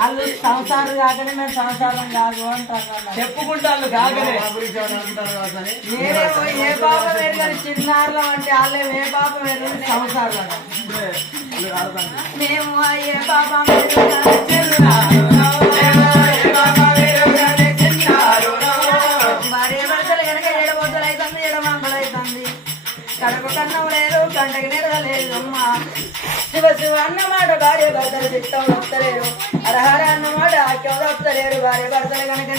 చెప్తారు కాకనే మేము సంసారం కాదు అంటారు అన్న. చెప్పుకుంటాను కాకనే నేనే పోయి ఏ పాప వేరు కానీ చిన్నారులు అంటే వాళ్ళే ఏ పాప వేరు సంసారం అన్న. మేము ఆ ఏ పాప వేరు శివ శివ అన్నమాట భార్య భర్తలు చిత్తం వస్తలేరు. హరహర అన్నమాట ఆక్యం వస్తలేరు భార్య భర్తలు కనుక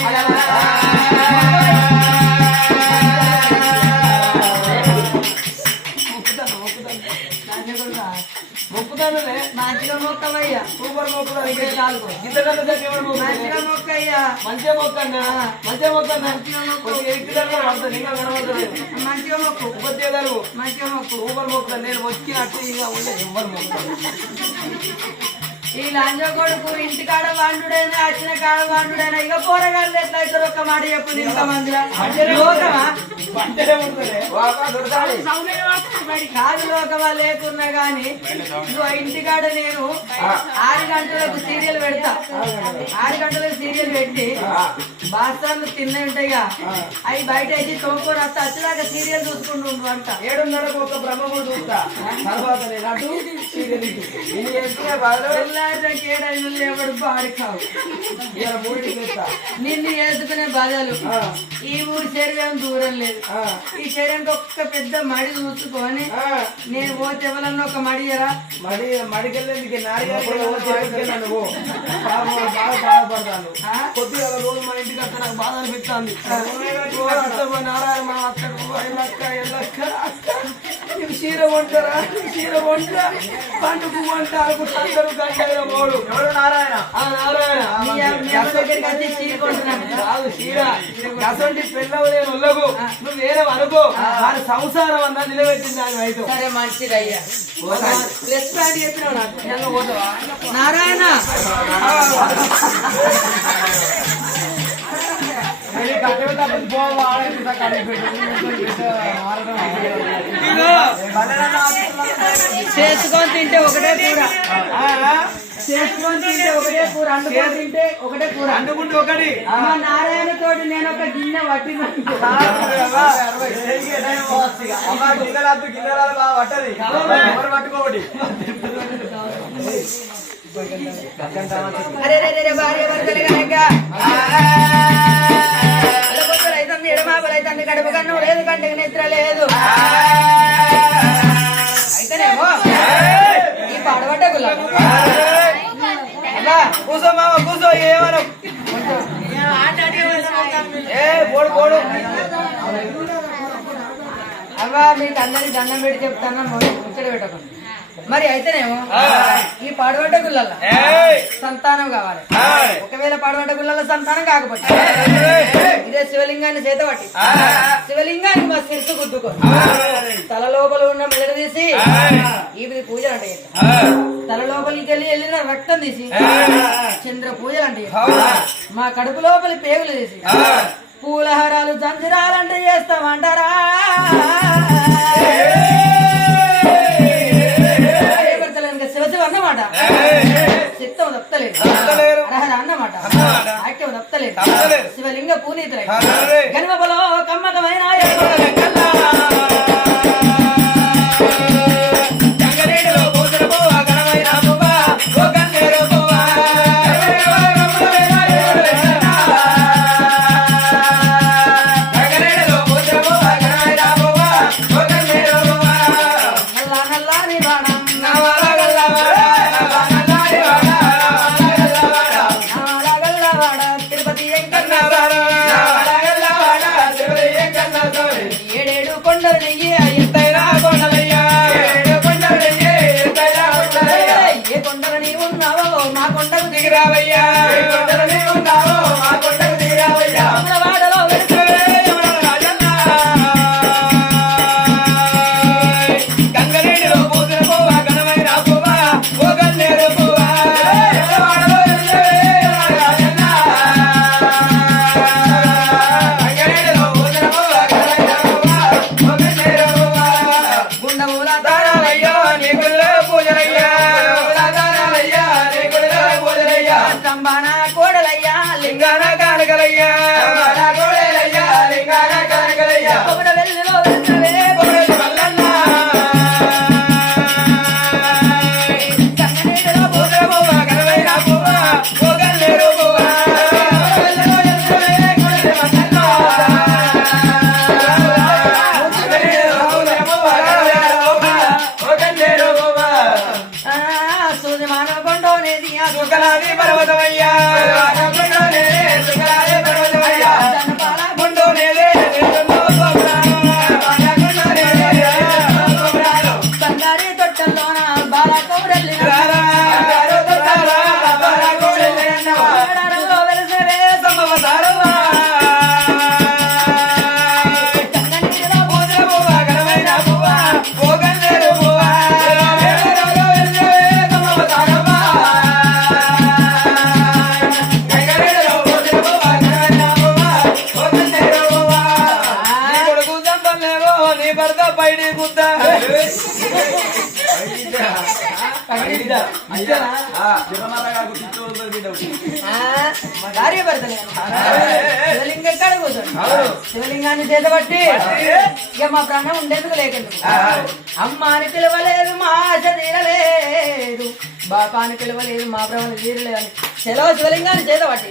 మొక్కుతానులే మంచిగా మొక్కవయ్యా. సూపర్ మొక్కుతాను. ఇదే చాలు. ఇంతకన్నా సేపు ఎవరు? మంచిగా మొక్కయ్యా. మంచిగా మొక్కన్నా మంచిగా మొక్కన్నా మంచిగా మొక్కు. కొద్దిగా ఎక్కి దగ్గర పడుతుంది ఇంకా కనబడతలేదు మంచిగా మొక్కు. తరువు మంచిగా మొక్కు. సూపర్ మొక్కుతాను. నేను వచ్చినట్టు ఇక ఉండే ఎవరు మొక్కుతాను ఈ లంజ కొడుకు ఇంటికాడ వాండుడైనా వచ్చిన కాడ వాండుడైనా ఇక పోరగాళ్ళు ఎట్లా అవుతారు ఒక్క మాట చెప్పు ఇంతమందిలో లోకమా? పంటనే ఉంటుంది. కాదు లోకమా లేకున్నా గాని నువ్వు ఇంటికాడ నేను ఆరు గంటలకు సీరియల్ పెడతా. ఆరు గంటలకు సీరియల్ పెట్టి బాస్తాలు తిన్నే ఉంటాయిగా అవి బయట వేసి తోముకొని వస్తా. వచ్చేదాకా సీరియల్ చూసుకుంటూ అంట. ఏడున్నరకు ఒక బ్రహ్మముడు చూస్తా. తర్వాత నేను అటు సీరియల్ ఎవడు బాడి కావు. చేస్తా నిన్ను వేసుకునే బాధలు. ఈ ఊరి శరీరం దూరం లేదు. ఆ, ఈ శరీరానికి ఒక్క పెద్ద మడి చూసుకొని ఆ, నేను పోతే ఎవరన్నా ఒక మడియరా మడి మడికెళ్ళేందుకు నువ్వు బాగా బాధపడతాను. కొద్దిగా రోజు మా ఇంటికి అక్కడ నాకు బాధ అనిపిస్తుంది. నారాయణ మా ఎల్లక్క అక్క. నీకు చీర వంటరా చీర వంట పండుగ వంట అనుకుంటారు గంటైన మోడు. ఎవరు? నారాయణ. ఆ నారాయణ. మీ మీ అమ్మ దగ్గరికి వచ్చి చీరుకుంటున్నాను కాదు చీర. అసలు పిల్లవు నేను ఒళ్ళకు నువ్వు వేరే అనుకో. వారి సంసారం అన్నా నిలబెట్టింది ఆయన అయితే సరే మంచిది అయ్యా ప్లస్ పాయింట్ చెప్పినావు నాకు. నారాయణ. చేసుకొని తింటే ఒకటే కూర. చేసుకొని తింటే ఒకటే కూర అండుకొని తింటే ఒకటే కూర. అందుకుంటే ఒకటి. మా నారాయణ తోటి నేను ఒక గిన్నె ఎవరు పట్టుకోబడి అరే రే భార్య భర్తలు కనుక కడుపు కన్ను లేదు కంటికి నిద్ర లేదు అయితేనేమో ఈ పడబడ్డ గులాబీ కూసో మామ కూసో ఏమను ఏ పోడు పోడు అవ్వ మీకు అందరికి దండం పెట్టి చెప్తాను ముచ్చట పెట్టకండి మరి అయితేనేమో ఈ పడబడ్డ గుల్లల సంతానం కావాలి. ఒకవేళ పడబడ్డ గుల్లల సంతానం కాకపోతే ఇదే శివలింగాన్ని చేత పట్టి శివలింగానికి మా శిరసు గుద్దుకో తల లోపల ఉన్న మెదడు తీసి ఈ పూజలు అంటే. తల లోపలికి వెళ్ళి వెళ్ళిన రక్తం తీసి చంద్ర పూజలు అంటే. మా కడుపు లోపలి పేగులు తీసి పూలహారాలు జంజరాలంటే చేస్తామంటారా? అన్నమాట. చిత్తం తప్పలేదు. అర్హత అన్నమాట. ఐక్యం తప్పలేదు. శివలింగ పూనీతులై. గణపలో కమ్మకమైన తిరుపతి ఏడేడు కొండలు నెయ్యి ఎత్తైనా కొండలయ్యా. ఏ కొండలు నీ మా కొండకు దిగిరావయ్యా భార్య భర్తలు శివలింగం శివలింగాన్ని చేతబట్టి ఇక మా ప్రాణం ఉండేందుకు లేకండి అమ్మ అని పిలవలేదు మా ఆశ తీరలేదు. బాపాని పిలవలేదు మా ప్రాణం తీరలేదు అని. సెలవు శివలింగాన్ని చేతబట్టి